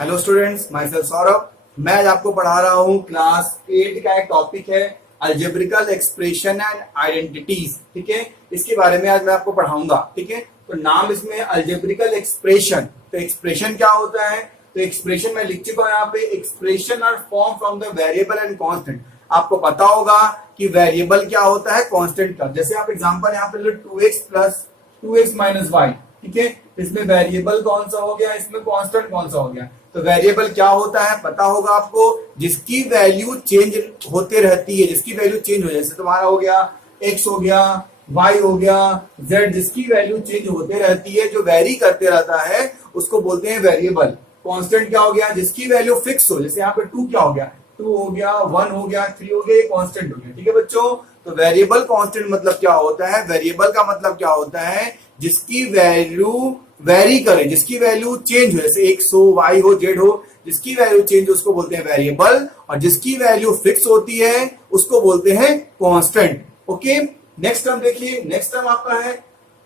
Hello students, my self Saurabh. मैं आज आपको पढ़ा रहा हूँ क्लास 8 का एक टॉपिक है अलजेब्रिकल एक्सप्रेशन एंड आइडेंटिटीज। ठीक है, इसके बारे में आज मैं आपको पढ़ाऊंगा। ठीक है, तो नाम इसमें अलजेब्रिकल एक्सप्रेशन। तो एक्सप्रेशन क्या होता है? तो एक्सप्रेशन मैं लिख चुका हूँ यहाँ पे, expression are form from the variable and constant. आपको पता होगा कि वेरिएबल क्या होता है, कांस्टेंट का। जैसे आप एग्जांपल यहाँ पे लो 2x plus 2x minus Y. ठीक है, इसमें वेरिएबल कौन सा हो गया, इसमें कांस्टेंट कौन सा हो गया? तो वेरिएबल क्या होता है पता होगा आपको, जिसकी वैल्यू चेंज होते रहती है, जिसकी वैल्यू चेंज हो जाए। जैसे तुम्हारा हो गया x हो गया, y हो गया, z, जिसकी वैल्यू चेंज होते रहती है, जो वेरी करते रहता है, उसको बोलते हैं वेरिएबल। कांस्टेंट क्या हो गया? जिसकी वैल्यू फिक्स हो। जैसे यहाँ पे 2 क्या हो गया, 2 हो गया, 1 हो गया, 3 हो गया, ये कांस्टेंट हो गया। ठीक है बच्चों, तो वेरिएबल कांस्टेंट मतलब क्या होता है? वेरिएबल का मतलब क्या होता है? जिसकी वैल्यू वेरी करे, जिसकी वैल्यू चेंज हो। जैसे x हो, y हो, z हो, जिसकी वैल्यू चेंज हो उसको बोलते हैं वेरिएबल, और जिसकी वैल्यू फिक्स होती है उसको बोलते हैं कांस्टेंट। ओके, नेक्स्ट टर्म देखिए। नेक्स्ट टर्म आपका है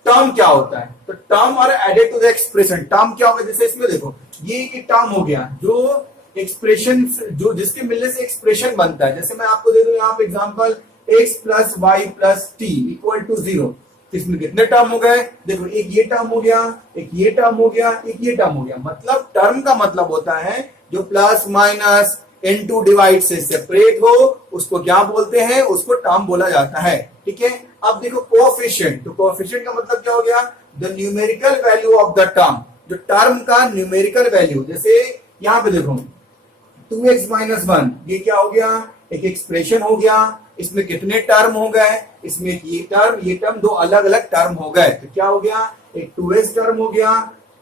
टर्म। क्या होता है? तो टर्म और added to the expression. Term क्या होगा? जैसे इसमें देखो, ये एक टर्म हो गया जो एक्सप्रेशन, जो जिसके मिलने से एक्सप्रेशन बनता है। जैसे मैं आपको दे दूं यहाँ पे example, x plus Y plus T equal to 0। इसमें कितने टर्म हो गए? देखो, एक ये टर्म हो गया, एक ये टर्म हो गया, एक ये टर्म हो गया। मतलब टर्म का मतलब होता है जो प्लस माइनस इनटू डिवाइड से सेपरेट हो, उसको क्या बोलते हैं? उसको टर्म बोला जाता है। ठीक है, अब देखो कोएफिशिएंट। तो कोएफिशिएंट का मतलब क्या हो गया? The numerical value of the term, जो टर्म का न्यूमेरिकल वैल्यू। जैसे यहाँ पे देखो 2x माइनस 1, ये क्या हो गया? एक एक्सप्रेशन हो गया। इसमें कितने टर्म हो गए? इसमें ये टर्म दो अलग अलग टर्म हो गए। तो क्या हो गया? एक 2x टर्म हो गया,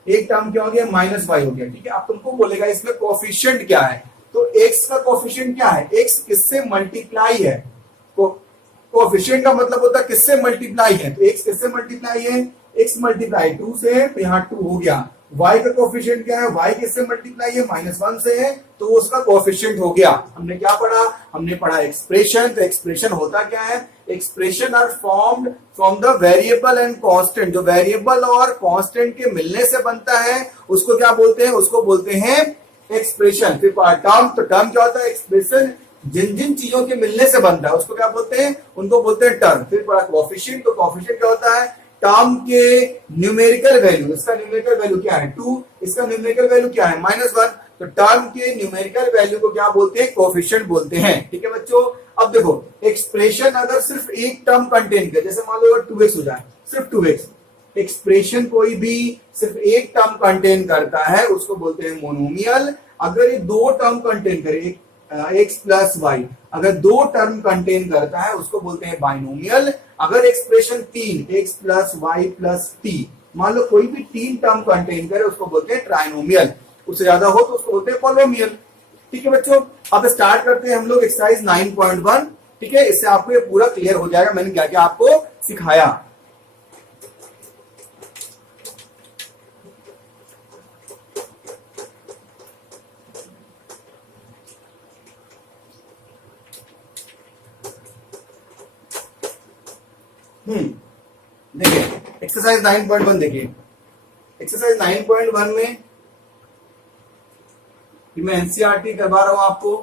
एक टर्म क्या हो गया? माइनस वाई हो गया। ठीक है, अब तुमको बोलेगा इसमें कोएफिशिएंट क्या है? तो x का कोएफिशिएंट क्या है? x किससे मल्टीप्लाई है? कोएफिशिएंट का मतलब होता है किससे मल्टीप्लाई है। तो x किससे मल्टीप्लाई है? x मल्टीप्लाई 2 से है, तो यहाँ 2 हो गया। y का कोएफिशिएंट क्या है? y किससे मल्टीप्लाई है? -1 से है, तो उसका कोएफिशिएंट हो गया। हमने क्या पढ़ा? हमने पढ़ा एक्सप्रेशन। तो एक्सप्रेशन होता क्या है? Expression are formed from the variable and constant. जो वेरिएबल और कांस्टेंट के मिलने से बनता है उसको क्या बोलते हैं? उसको बोलते हैं एक्सप्रेशन। फिर टर्म। तो टर्म क्या होता है? एक्सप्रेशन जिन जिन चीजों के मिलने से बनता है उसको क्या बोलते हैं? उनको बोलते हैं टर्म। फिर पढ़ा कोएफिशिएंट। तो कोएफिशिएंट क्या होता है? टर्म के न्यूमेरिकल वैल्यू। इसका न्यूमेरिकल वैल्यू क्या है? 2। इसका न्यूमेरिकल वैल्यू क्या है? -1। तो टर्म के न्यूमेरिकल वैल्यू को क्या बोलते हैं? कोएफिशिएंट बोलते हैं। ठीक है बच्चों, अब देखो एक्सप्रेशन अगर सिर्फ एक टर्म कंटेन करे, जैसे मान लो 2x हो जाए, सिर्फ 2x। एक्सप्रेशन कोई भी सिर्फ एक टर्म कंटेन करता है उसको बोलते हैं मोनोमियल। अगर ये दो टर्म कंटेन करे, x प्लस वाई, अगर दो टर्म कंटेन करता है उसको बोलते हैं बाइनोमियल। अगर expression 3 x plus Y plus T, मान लो कोई भी 3 टर्म कंटेन करे उसको बोलते हैं ट्राइनोमियल। उससे ज्यादा हो तो उसको बोलते हैं पॉलिनोमियल। ठीक है बच्चों, अब स्टार्ट करते हैं हम लोग एक्सरसाइज 9.1। ठीक है, इससे आपको ये पूरा क्लियर हो जाएगा मैंने क्या क्या आपको सिखाया। देखिए एक्सरसाइज 9.1 देखिए। एक्सरसाइज 9.1 में मैं एनसीईआरटी करवा रहा हूं आपको।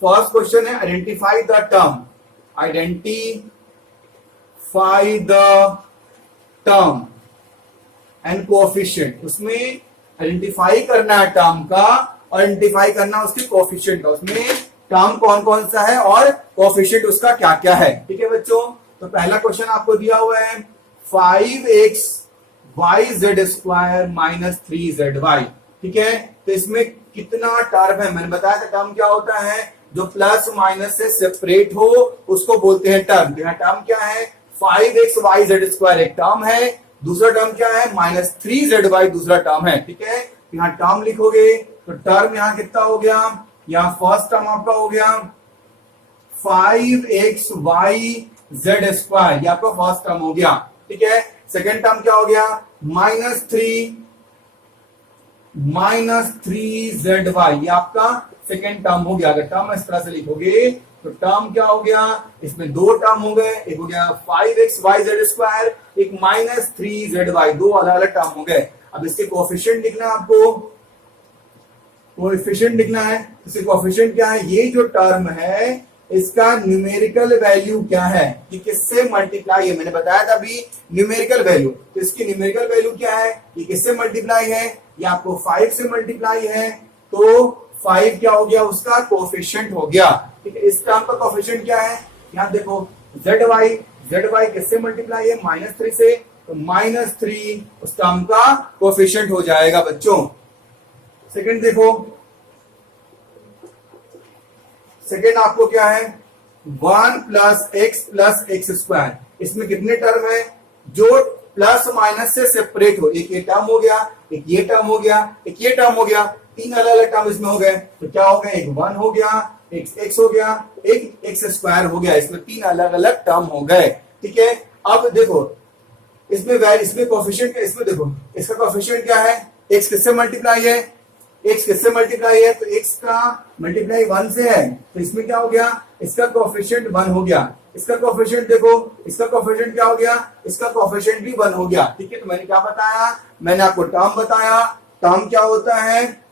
फर्स्ट क्वेश्चन है identify the term. Identify the term and coefficient. उसमें आइडेंटिफाई करना है टर्म का, और आइडेंटिफाई करना उसके कोएफिशिएंट का। उसमें टर्म कौन कौन सा है और कोएफिशिएंट उसका क्या क्या है। ठीक है बच्चों, तो पहला क्वेश्चन आपको दिया हुआ है 5x yz square minus 3zy। ठीक है, तो इसमें कितना टर्म है? मैंने बताया था टर्म क्या होता है? जो प्लस माइनस से सेपरेट हो उसको बोलते हैं टर्म। तो यहाँ टर्म क्या है? 5x yz स्क्वायर एक टर्म है, दूसरा टर्म क्या है? -3zy दूसरा टर्म है। ठीक है, यहाँ टर्म लिखोगे तो टर्म यहाँ कितना हो गया? यहाँ फर्स्ट टर्म आपका हो गया 5x yz स्क्वायर, ये आपका फर्स्ट टर्म हो गया। ठीक है, सेकेंड टर्म क्या हो गया? -3zy, ये आपका सेकेंड टर्म हो गया। अगर टर्म इस तरह से लिखोगे तो टर्म क्या हो गया? इसमें दो टर्म हो गए, एक हो गया 5x yz स्क्वायर, एक -3zy, दो अलग अलग टर्म हो गए। अब इसके कोएफिशिएंट लिखना है आपको, कोएफिशिएंट लिखना है। इसके कोएफिशिएंट क्या है, ये जो टर्म है इसका न्यूमेरिकल वैल्यू क्या है, कि किससे मल्टीप्लाई है, मैंने बताया था अभी न्यूमेरिकल वैल्यू, तो इसकी न्यूमेरिकल वैल्यू क्या है, ये किससे मल्टीप्लाई है, ये आपको 5 से मल्टीप्लाई है, तो 5 क्या हो गया, उसका कोएफिशिएंट हो गया। ठीक है, इस टर्म का कोएफिशिएंट क्या है, यहां देखो जेड वाई किससे मल्टीप्लाई है, -3 से, तो -3 उस टर्म का कोएफिशिएंट हो जाएगा बच्चों। सेकंड देखो, सेकेंड आपको क्या है, 1 + x + x²। इसमें कितने टर्म है, जो प्लस माइनस से सेपरेट हो, एक ये टर्म हो गया, एक ये टर्म हो गया, एक ये टर्म हो गया, 3 अलग अलग टर्म इसमें हो गए, तो क्या हो गया, एक 1 हो गया, एक x हो गया, एक x² हो गया, इसमें 3 अलग अलग टर्म हो गए। ठीक है, अब देखो इसमें कोएफिशिएंट, इसमें देखो इसका कोएफिशिएंट क्या है, x किससे मल्टीप्लाई है, x किससे मल्टीप्लाई है, तो x का मल्टीप्लाई 1 से है, तो इसमें क्या हो गया, इसका कोएफिशिएंट 1 हो गया। इसका कोएफिशिएंट देखो, इसका कोएफिशिएंट क्या हो गया, इसका कोएफिशिएंट भी 1 हो गया। ठीक है, तो मैंने क्या बताया, मैंने आपको टर्म बताया, टर्म क्या होता है,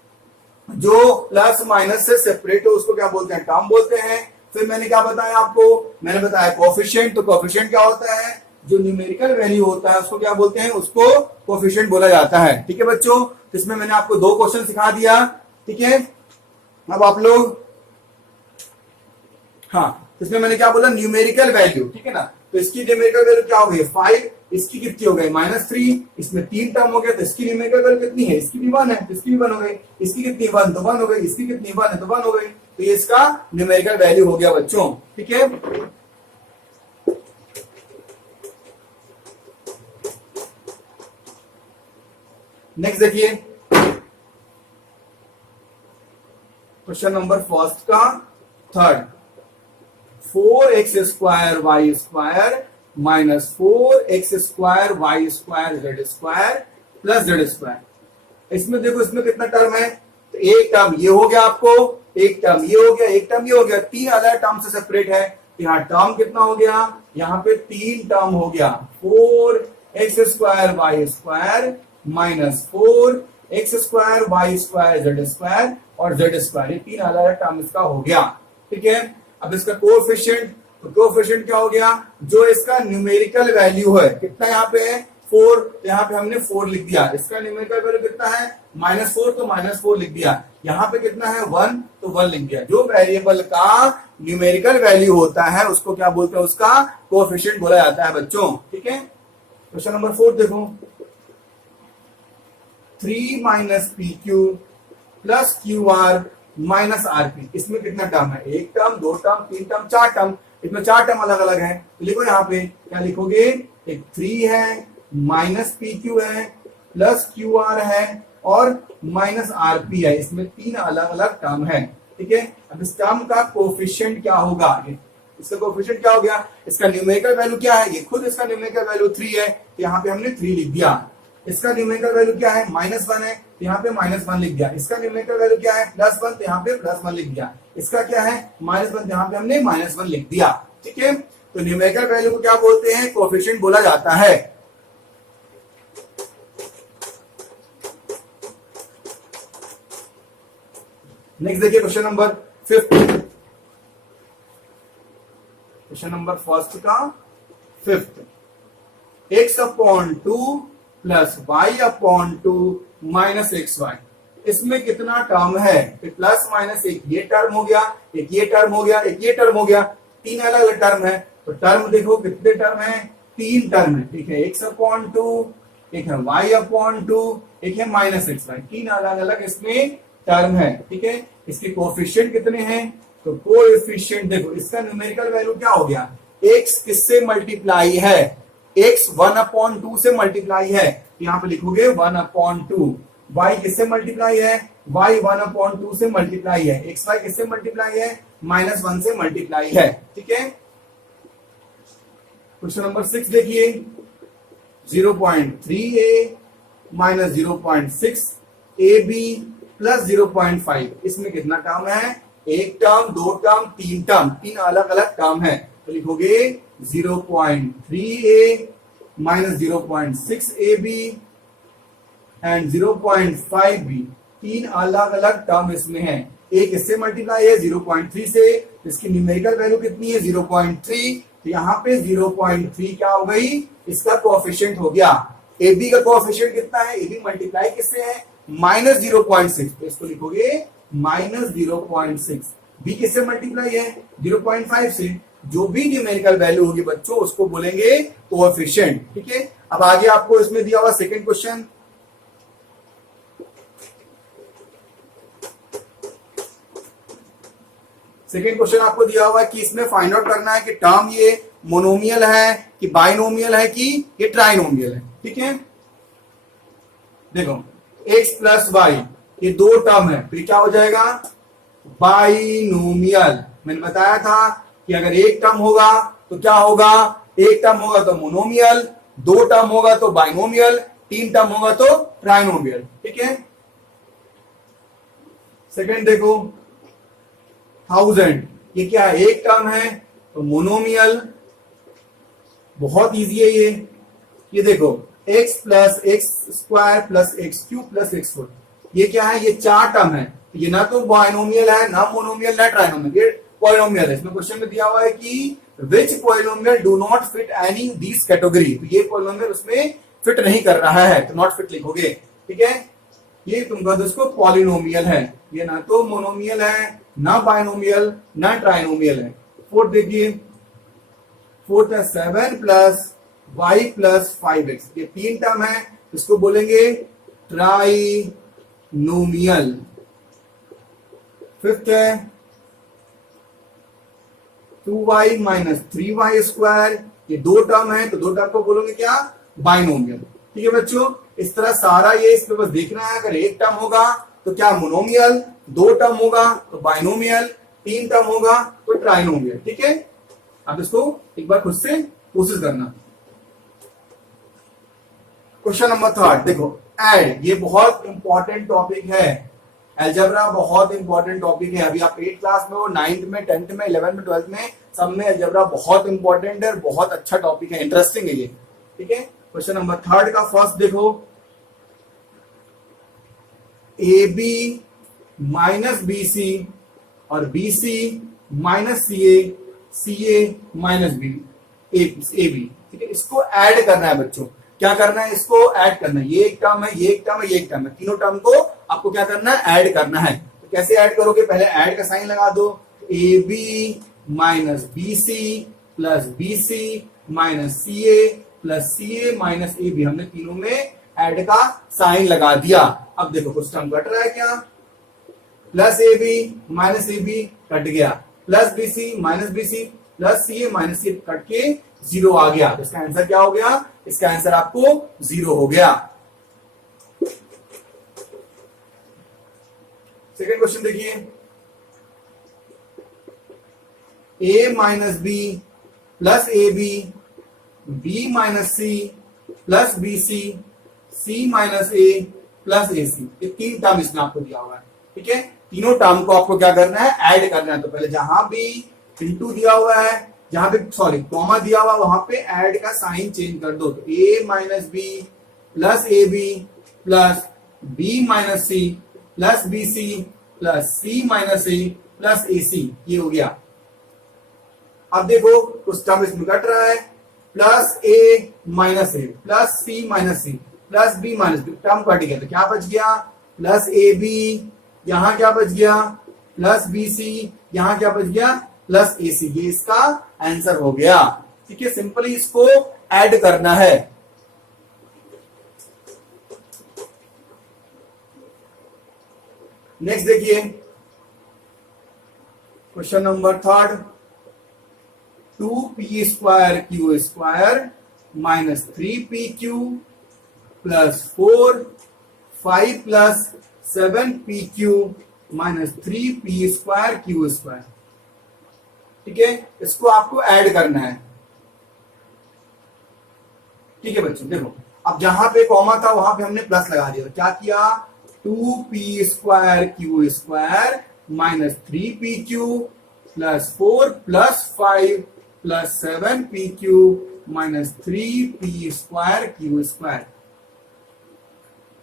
जो प्लस माइनस से सेपरेट हो उसको क्या बोलते हैं, टर्म बोलते हैं। फिर मैंने क्या बताया आपको, मैंने बताया कोएफिशिएंट, तो कोएफिशिएंट क्या होता है, जो न्यूमेरिकल वैल्यू होता है उसको क्या बोलते हैं, उसको कोएफिशिएंट बोला जाता है। ठीक है बच्चों, इसमें मैंने आपको 2 क्वेश्चन सिखा दिया। ठीक है, अब आप लोग, हाँ, इसमें मैंने क्या बोला, न्यूमेरिकल वैल्यू। ठीक है ना, तो इसकी न्यूमेरिकल वैल्यू क्या हो गई, 5, इसकी कितनी हो गई, -3, इसमें 3 टर्म हो गया, तो इसकी न्यूमेरिकल वैल्यू कितनी है, इसकी भी 1 है, तो इसकी भी 1 हो गई, इसकी कितनी 1, तो 1 हो गई, इसकी कितनी 1 है, तो 1 हो गई, तो ये इसका न्यूमेरिकल वैल्यू हो गया बच्चों। ठीक है, नेक्स्ट देखिए क्वेश्चन नंबर फर्स्ट का third, 4x² y² -4x² y² z² plus z²। इसमें देखो, इसमें कितना टर्म है, तो एक टर्म ये हो गया आपको, एक टर्म ये हो गया, एक टर्म ये हो गया, 3 अलग टर्म से सेपरेट है। यहाँ टर्म कितना हो गया, यहाँ पे 3 टर्म हो गया, 4x² y² -4x² y² z² और z², ये 3 अलग अलग टर्म इसका हो गया। ठीक है, अब इसका कोएफिशिएंट, तो कोएफिशिएंट क्या हो गया, जो इसका न्यूमेरिकल वैल्यू है, कितना यहाँ पे है 4, तो यहाँ पे हमने 4 लिख दिया। इसका न्यूमेरिकल वैल्यू कितना है, -4, तो -4 लिख दिया। यहाँ पे कितना है 1, तो 1 लिख दिया। जो वेरिएबल का न्यूमेरिकल वैल्यू होता है उसको क्या बोलते हैं, उसका कोएफिशिएंट बोला जाता है बच्चों। ठीक है, क्वेश्चन नंबर 4 देखो, 3 - PQ + QR - RP। इसमें कितना टर्म है, एक टर्म, 2 टर्म, 3 टर्म, 4 टर्म, इसमें 4 टर्म अलग अलग है, तो लिखो यहाँ पे क्या लिखोगे, एक 3 है, -PQ है, +QR है और -RP है, इसमें 3 अलग अलग टर्म है। ठीक है, अब इस टर्म का कोएफिशिएंट क्या होगा, इसका कोएफिशिएंट क्या हो गया, इसका न्यूमेरिकल वैल्यू क्या है, ये खुद इसका न्यूमेरिकल वैल्यू 3 है, तो यहाँ पे हमने 3 लिख दिया। इसका न्यूमेरिकल वैल्यू क्या है, -1 है, तो यहाँ पे -1 लिख दिया। इसका न्यूमेरिकल वैल्यू क्या है, +1, तो यहाँ पे +1 लिख दिया। इसका क्या है, -1, तो यहाँ पे हमने -1 लिख दिया। ठीक है, तो न्यूमेरिकल वैल्यू को क्या बोलते हैं, कोएफिशिएंट बोला जाता है। नेक्स्ट देखिए question number 5, question number first का 5, x/2 + y/2 - xy। इसमें कितना टर्म है, प्लस माइनस, एक ये टर्म हो गया, एक ये टर्म हो गया, एक ये टर्म हो गया, 3 अलग अलग टर्म है। तो टर्म देखो कितने टर्म है, 3 टर्म है। ठीक है, x/2, एक है y/2, एक है -xy, 3 अलग अलग इसमें टर्म है। ठीक है, इसके कोएफिशिएंट कितने हैं, तो कोएफिशिएंट देखो, इसका न्यूमेरिकल वैल्यू क्या हो गया, x किससे मल्टीप्लाई है, x 1/2 से मल्टीप्लाई है, यहाँ पे लिखोगे 1/2। y किससे मल्टीप्लाई है, y 1/2 से मल्टीप्लाई है, xy किससे मल्टीप्लाई है, -1 से मल्टीप्लाई है। ठीक है, क्वेश्चन नंबर 6 देखिए, 0.3a - 0.6ab + 0.5। इसमें कितना टर्म है, एक टर्म, 2 टर्म, 3 टर्म, 3 अलग अलग टर्म है, तो लिखोगे 0.3a - 0.6ab एंड 0.5 भी, तीन अलग अलग टर्म इसमें है। एक इससे मल्टीप्लाई है 0.3 से, इसकी न्यूमेरिकल वैल्यू कितनी है 0.3, तो यहाँ पे 0.3 क्या हो गई, इसका कोएफिशिएंट हो गया। ए बी का कोएफिशिएंट कितना है, ए बी मल्टीप्लाई किससे है -0.6, तो इसको लिखोगे -0.6। बी किससे मल्टीप्लाई है 0.5 से, जो भी न्यूमेरिकल वैल्यू होगी बच्चों उसको बोलेंगे कोएफिशिएंट। ठीक है, अब आगे आपको इसमें दिया हुआ सेकंड क्वेश्चन, सेकेंड क्वेश्चन आपको दिया हुआ है कि इसमें फाइंड आउट करना है कि टर्म ये मोनोमियल है कि बाइनोमियल है कि ये ट्राइनोमियल है। ठीक है, देखो x प्लस वाई ये दो टर्म है, फिर क्या हो जाएगा बाइनोमियल। मैंने बताया था कि अगर एक टर्म होगा तो क्या होगा, एक टर्म होगा तो मोनोमियल, दो टर्म होगा तो बाइनोमियल, तीन टर्म होगा तो ट्राइनोमियल। ठीक है, सेकंड देखो 1000, ये क्या है, एक टर्म है तो मोनोमियल, बहुत इजी है ये देखो x plus x square plus x cube plus x four, ये क्या है, ये चार टर्म है, ये ना तो बाइनोमियल है ना मोनोमियल ना ट्राइनोमियल, ये पॉलिनोमियल है। इसमें क्वेश्चन में दिया हुआ है कि which polynomial do not fit any this category, तो ये पॉलिनोमियल उसमें फिट नहीं कर रहा है तो नॉट फिट लिखोगे। ठीक है, ये तुम कह दो इसको पॉलिनोमियल है, ये ना तो मोनोमियल है ना बाइनोमियल ना ट्राइनोमियल है। फोर्थ देखिए, फोर्थ है 7 प्लस वाई प्लस 5x, ये तीन टर्म है, इसको बोलेंगे ट्राइनोमियल। फिफ्थ है 2y माइनस 3y स्क्वायर, ये दो टर्म है तो दो टर्म को बोलोगे क्या, बाइनोमियल। ठीक है बच्चों, इस तरह सारा ये इसमें बस देखना है, अगर एक टर्म होगा तो क्या मोनोमियल, दो टर्म होगा तो बाइनोमियल, तीन टर्म होगा तो ट्राइनोमियल। ठीक है, अब इसको एक बार खुद से कोशिश करना। क्वेश्चन नंबर थर्ड देखो, एड, ये बहुत इंपॉर्टेंट टॉपिक है, अलजेब्रा बहुत इंपॉर्टेंट टॉपिक है। अभी आप 8th क्लास में हो, 9th में, 10th में, 11th में, 12th में, सब में अलजेब्रा बहुत इंपॉर्टेंट है, बहुत अच्छा टॉपिक है, इंटरेस्टिंग है ये। ठीक है, क्वेश्चन नंबर थर्ड का फर्स्ट देखो, A B minus B C और B C minus C A minus B A B. ठीक है, इसको ऐड करना है बच्चों, क्या करना है, इसको ऐड करना है, ये एक टर्म है, ये एक टर्म है, ये एक टर्म है, तीनों टर्म को आपको क्या करना है, ऐड करना है। तो कैसे ऐड करोगे, पहले ऐड का साइन लगा दो, A B minus B C plus B C minus C A plus C A minus A B, हमने तीनों में ऐड का साइन लगा दिया। अब देखो कुछ टर्म कट रहा है क्या, plus A B minus A B cut गया, plus B C minus B C plus C A minus C cut के जीरो आ गया, तो इसका आंसर क्या हो गया, इसका आंसर आपको 0 हो गया। सेकंड क्वेश्चन देखिए, a minus B plus A B, B minus C plus B C, C minus A plus A C, ये तीन टर्म इसमें आपको दिया हुआ है। ठीक है, तीनों टर्म को आपको क्या करना है, ऐड करना है। तो पहले जहां भी इंटू दिया हुआ है, जहां पे सॉरी कॉमा दिया हुआ वहां पे ऐड का साइन चेंज कर दो, तो a minus B plus A B plus B minus C plus B C plus C minus A plus A C, ये हो गया। अब देखो कुछ टर्म इसमें कट रहा है, plus A minus A plus C minus C plus B minus B, term cut गया तो क्या बच गया, प्लस ए बी, यहां क्या बच गया, प्लस बी सी, यहां क्या बच गया, प्लस ए सी, ये इसका आंसर हो गया। ठीक है, सिंपली इसको ऐड करना है। नेक्स्ट देखिए, question number third, 2p square Q square minus 3pq plus 4 5 plus 7pq minus 3p square Q square. ठीक है, इसको आपको ऐड करना है। ठीक है बच्चों, देखो अब जहां पे कॉमा था वहां पे हमने प्लस लगा दिया, क्या किया, 2p square Q square minus 3pq plus 4 plus 5 plus 7pq minus 3p square Q square.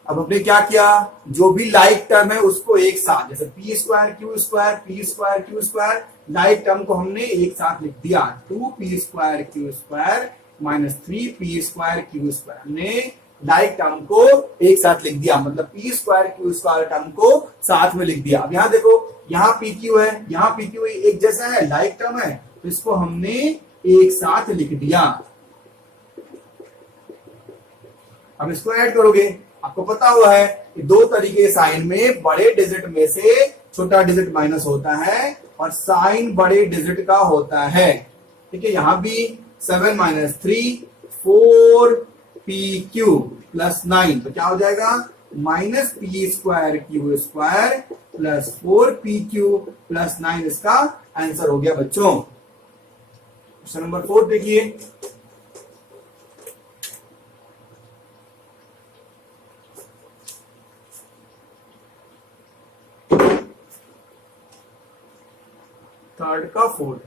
अब हमने क्या किया, जो भी लाइक टर्म है उसको एक साथ, जैसे P square Q square, P square Q square, like term को हमने एक साथ लिख दिया, 2p square Q square minus 3p square Q square, हमने लाइक टर्म को एक साथ लिख दिया, मतलब P square Q square term को साथ में लिख दिया। अब यहाँ देखो, यहाँ पी क्यू है, यहाँ पी क्यू एक जैसा है, लाइक टर्म है, तो इसको हमने एक साथ लिख दिया। अब इसको ऐड करोगे, आपको पता हुआ है कि दो तरीके साइन में, बड़े डिजिट में से छोटा डिजिट माइनस होता है और साइन बड़े डिजिट का होता है। ठीक है, यहां भी 7 माइनस 3 4pq प्लस 9, तो क्या हो जाएगा minus P square Q square plus 4pq plus 9, इसका आंसर हो गया बच्चों। क्वेश्चन नंबर 4 देखिए, थर्ड का fourth,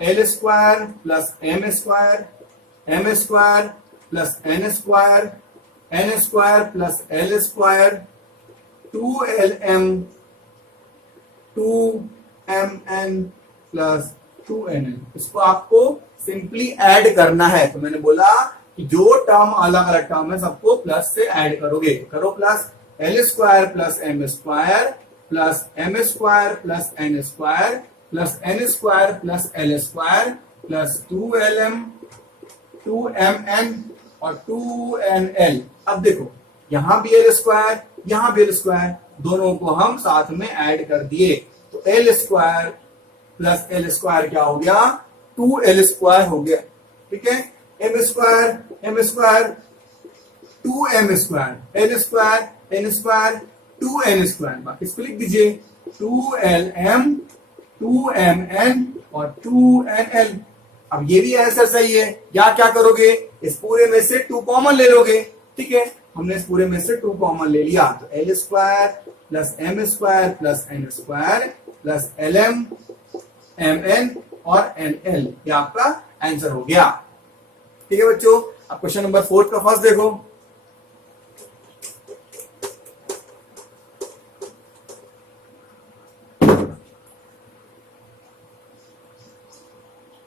L square plus M square, M square plus N square, N square plus L square, 2lm 2mn plus 2nn। इसको आपको simply add करना है, तो मैंने बोला कि जो टर्म अलग अलग टर्म है सबको प्लस से ऐड करोगे, करो plus L square plus M square plus M square plus N square plus N square plus L square plus 2lm 2mn और 2nl। अब देखो, यहां भी एल स्क्वायर, यहां भी एल स्क्वायर, दोनों को हम साथ में ऐड कर दिए, तो L square plus L square क्या हो गया, 2l स्क्वायर हो गया। ठीक है, M square 2m square, L square N square 2n square, बाकी इसको लिख दीजिए 2lm 2mn और 2nl। अब ये भी आंसर सही है, या क्या करोगे, इस पूरे में से 2 कॉमन ले लोगे। ठीक है, हमने इस पूरे में से 2 कॉमन ले लिया, तो L square plus M square plus N square plus lm mn और nl, ये आपका आंसर हो गया। ठीक है बच्चों, अब क्वेश्चन नंबर 4 का फर्स्ट देखो,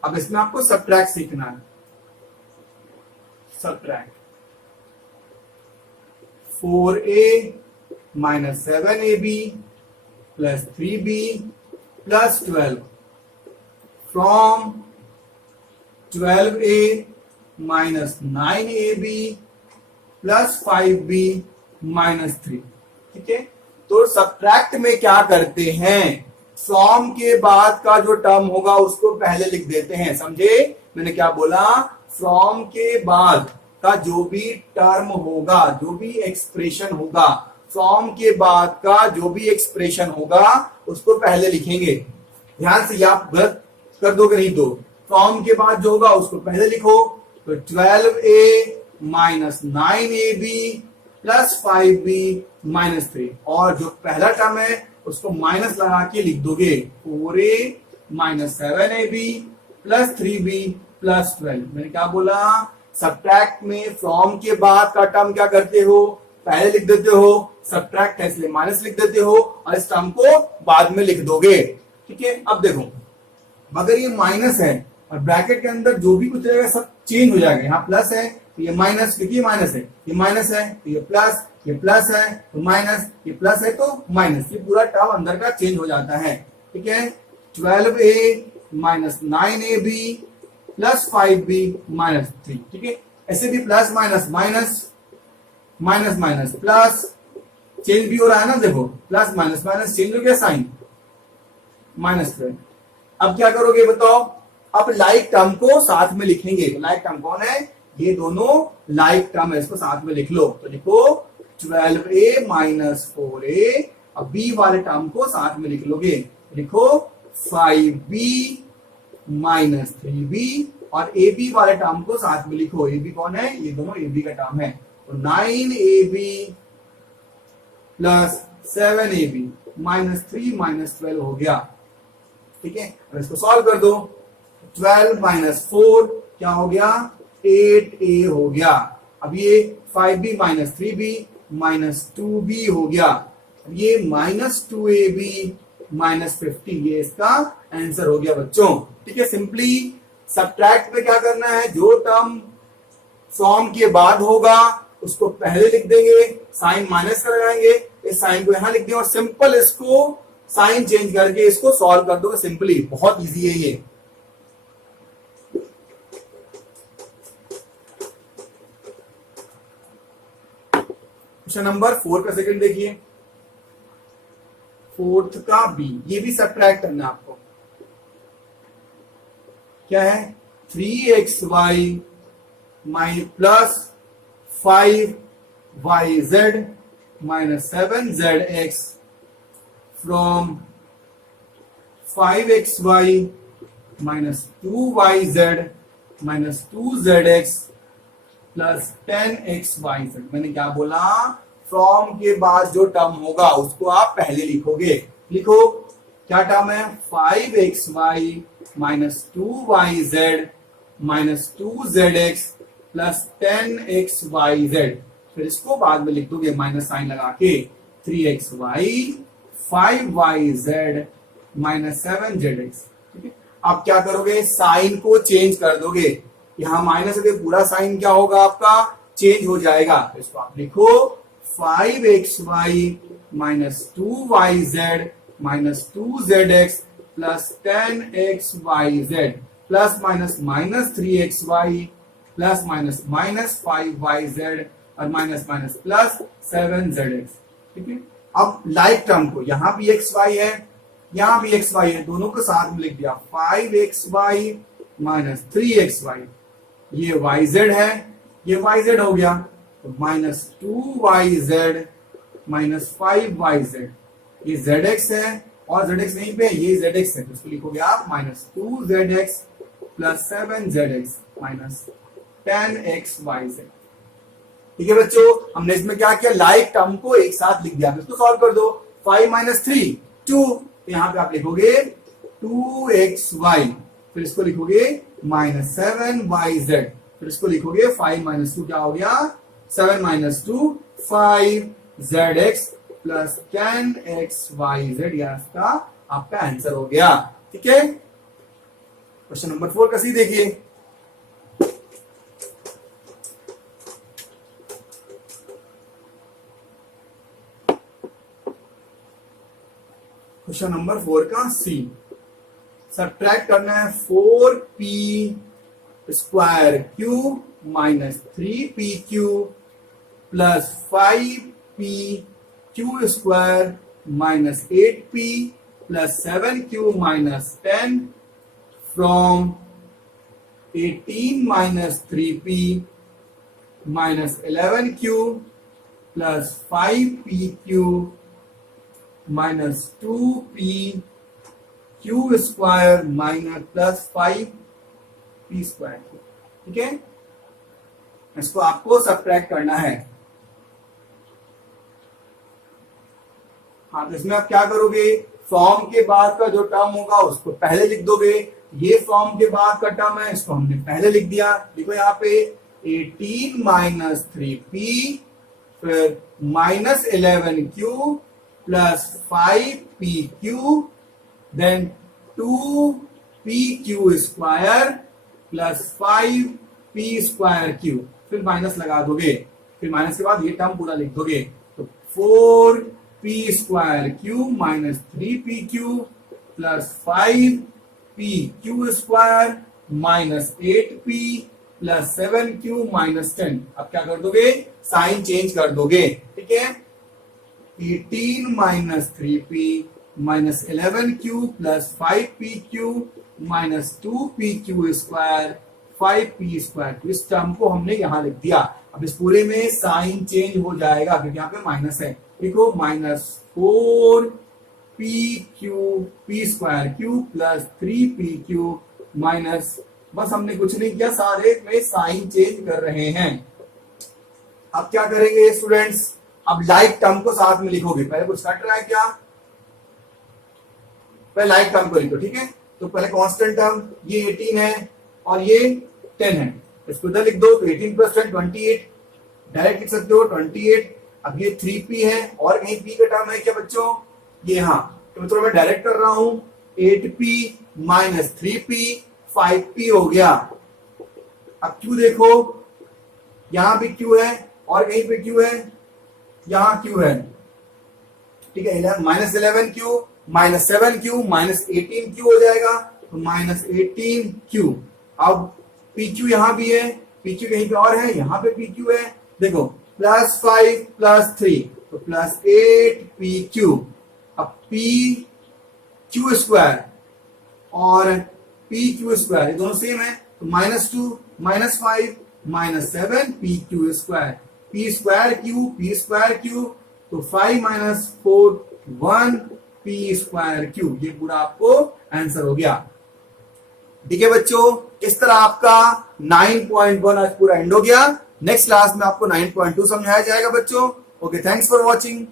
अब इसमें आपको सबट्रैक्ट सीखना है। Subtract 4a minus 7ab plus 3b plus 12 from 12a minus 9ab plus 5b minus 3। ठीक है, तो सबट्रैक्ट में क्या करते हैं, फ्रॉम के बाद का जो टर्म होगा उसको पहले लिख देते हैं, समझे मैंने क्या बोला, फ्रॉम के बाद का जो भी टर्म होगा, जो भी एक्सप्रेशन होगा, फ्रॉम के बाद का जो भी एक्सप्रेशन होगा उसको पहले लिखेंगे। ध्यान से, आप गलत कर दोगे नहीं तो, फ्रॉम के बाद जो होगा उसको पहले लिखो, तो 12a minus 9ab plus 5b minus 3, और जो पहला टर्म है उसको माइनस लगा के लिख दोगे, 4a minus 7ab plus 3b plus 12। मैंने क्या बोला, सबट्रैक्ट में फ्रॉम के बाद का टर्म क्या करते हो, पहले लिख देते हो, सबट्रैक्ट है इसलिए माइनस लिख देते हो और इस टर्म को बाद में लिख दोगे। ठीक है, अब देखो, अगर ये माइनस है और ब्रैकेट के अंदर जो भी कुछ रहेगा सब चेंज हो जाएगा, यहाँ प्लस है तो ये माइनस, क्योंकि ये माइनस है, ये माइनस है तो ये प्लस, ये प्लस है तो माइनस, ये प्लस है तो माइनस, ये पूरा टर्म अंदर का चेंज हो जाता है। ठीक है, 12a minus 9ab plus 5b minus 3। ठीक है, ऐसे भी plus minus minus minus minus plus, change भी हो रहा है ना, देखो प्लस माइनस माइनस चेंज हो गया साइन, माइनस 12। अब क्या करोगे बताओ, अब लाइक टर्म को साथ में लिखेंगे, तो लाइक टर्म कौन है, ये दोनों लाइक टर्म है, इसको साथ में लिख लो, तो लिखो 12a माइनस 4a, अब b वाले टर्म को साथ में लिख लोगे, लिखो 5b माइनस 3b, और ab वाले टर्म को साथ में लिखो, ab कौन है, ये दोनों ab का टर्म है, तो 9ab plus 7ab minus 3 minus 12 हो गया। ठीक है, अब इसको सॉल्व कर दो, 12 माइनस 4 क्या हो गया, 8a हो गया। अब ये 5b minus 3b minus 2b हो गया, ये माइनस 2ab माइनस 50, ये इसका आंसर हो गया बच्चों। ठीक है, सिंपली सब्ट्रैक्ट में क्या करना है, जो टर्म फ्रॉम के बाद होगा उसको पहले लिख देंगे, साइन माइनस का लगाएंगे, इस साइन को यहां लिख देंगे और सिंपल इसको साइन चेंज करके इसको सॉल्व कर दोगे सिंपली, बहुत इजी है ये। क्वेश्चन नंबर 4 का सेकंड देखिए, फोर्थ का बी, ये भी सब्ट्रैक्ट करना है आपको। क्या है, 3xy plus 5yz minus 7zx from 5xy minus 2yz minus 2zx plus 10xyz। मैंने क्या बोला, फ्रॉम के बाद जो टर्म होगा उसको आप पहले लिखोगे। लिखो, क्या टर्म है, 5xy minus 2yz minus 2zx plus 10xyz, फिर इसको बाद में लिख दोगे माइनस साइन लगा के, 3xy 5yz माइनस 7zx। ठीक है, अब क्या करोगे, साइन को चेंज कर दोगे, यहां माइनस है पूरा साइन क्या होगा आपका, चेंज हो जाएगा। इसको आप लिखो 5xy minus 2yz minus 2zx plus 10xyz plus minus minus 3xy plus minus minus 5yz और माइनस माइनस प्लस 7zx। ठीक है, अब लाइक टर्म को, यहां भी xy है यहां भी xy है, दोनों को साथ में लिख दिया, 5xy माइनस 3xy, ये yz है, ये yz हो गया, तो माइनस 2yz माइनस 5yz, ये zx है और zx नहीं पे, ये zx है, तो इसको लिखोगे आप minus 2zx plus 7zx minus 10xyz। ठीक है बच्चों, हमने इसमें क्या किया, लाइक टर्म को एक साथ लिख दिया, इसको सॉल्व कर दो, 5 माइनस 3 2, यहां पे आप लिखोगे 2xy, फिर इसको लिखोगे माइनस 7yz, फिर इसको लिखोगे 5 माइनस 2 क्या हो गया, 7 माइनस 2 5zx प्लस 10xyz, यह इसका आपका आंसर हो गया। ठीक है, क्वेश्चन नंबर 4 का सी देखिए, क्वेश्चन नंबर 4 का सी, सब्ट्रैक्ट करना है 4p square Q minus 3pq plus 5p Q square minus 8p plus 7q minus 10 from 18 minus 3p minus 11q plus 5pq minus 2p Q square minus plus 5p square. ठीक है, इसको आपको subtract करना है। हाँ, तो इसमें आप क्या करोगे, फॉर्म के बाद का जो टर्म होगा उसको पहले लिख दोगे, ये फॉर्म के बाद का टर्म है, इसको हमने पहले लिख दिया। देखो यहाँ पे 18 माइनस 3p फिर minus 11q plus 5pq then 2pq square plus 5p square q, फिर माइनस लगा दोगे, फिर माइनस के बाद ये टर्म पूरा लिख दोगे, तो 4p square q minus 3pq plus 5pq square minus 8p plus 7q minus 10। अब क्या कर दोगे, साइन चेंज कर दोगे। ठीक है, 18 minus 3p minus 11q plus 5pq minus 2pq square 5p square, इस टर्म को हमने यहां लिख दिया। अब इस पूरे में साइन चेंज हो जाएगा क्योंकि यहाँ पे माइनस है। देखो minus 4pq square q plus 3pq minus, बस हमने कुछ नहीं किया, सारे में साइन चेंज कर रहे हैं। अब क्या करेंगे स्टूडेंट्स, अब लाइक टर्म को साथ में लिखोगे। पहले कुछ कट रहा है क्या, पहले लाइक टर्म को लिखो। ठीक है, तो पहले कांस्टेंट टर्म, ये 18 है और ये 10 है, इसको इधर लिख दो, तो 18 प्लस 10 28 डायरेक्ट लिख सकते हो 28। अब ये 3p है और कहीं p का टर्म है क्या बच्चों, ये हाँ, तो मतलब मैं डायरेक्ट कर रहा हूं 8p माइनस 3p 5p हो गया। अब q देखो, यहां भी q है और कहीं पे q है, यहां q है, ठीक है, minus 11q minus 7q minus 18q हो जाएगा, तो माइनस 18q। अब pq यहां भी है, pq कहीं पे और है, यहां पे pq है, देखो प्लस 5 प्लस 3 तो प्लस 8pq। अब pq स्क्वायर और pq स्क्वायर ये दोनों सेम है, तो minus 2 minus 5 minus 7 pq square, p square q तो 5 माइनस 4 1 p स्क्वायर q। ये पूरा आपको आंसर हो गया। ठीक है बच्चों, इस तरह आपका 9.1 आज पूरा एंड हो गया। नेक्स्ट क्लास में आपको 9.2 समझाया जाएगा बच्चों। Okay, thanks for watching.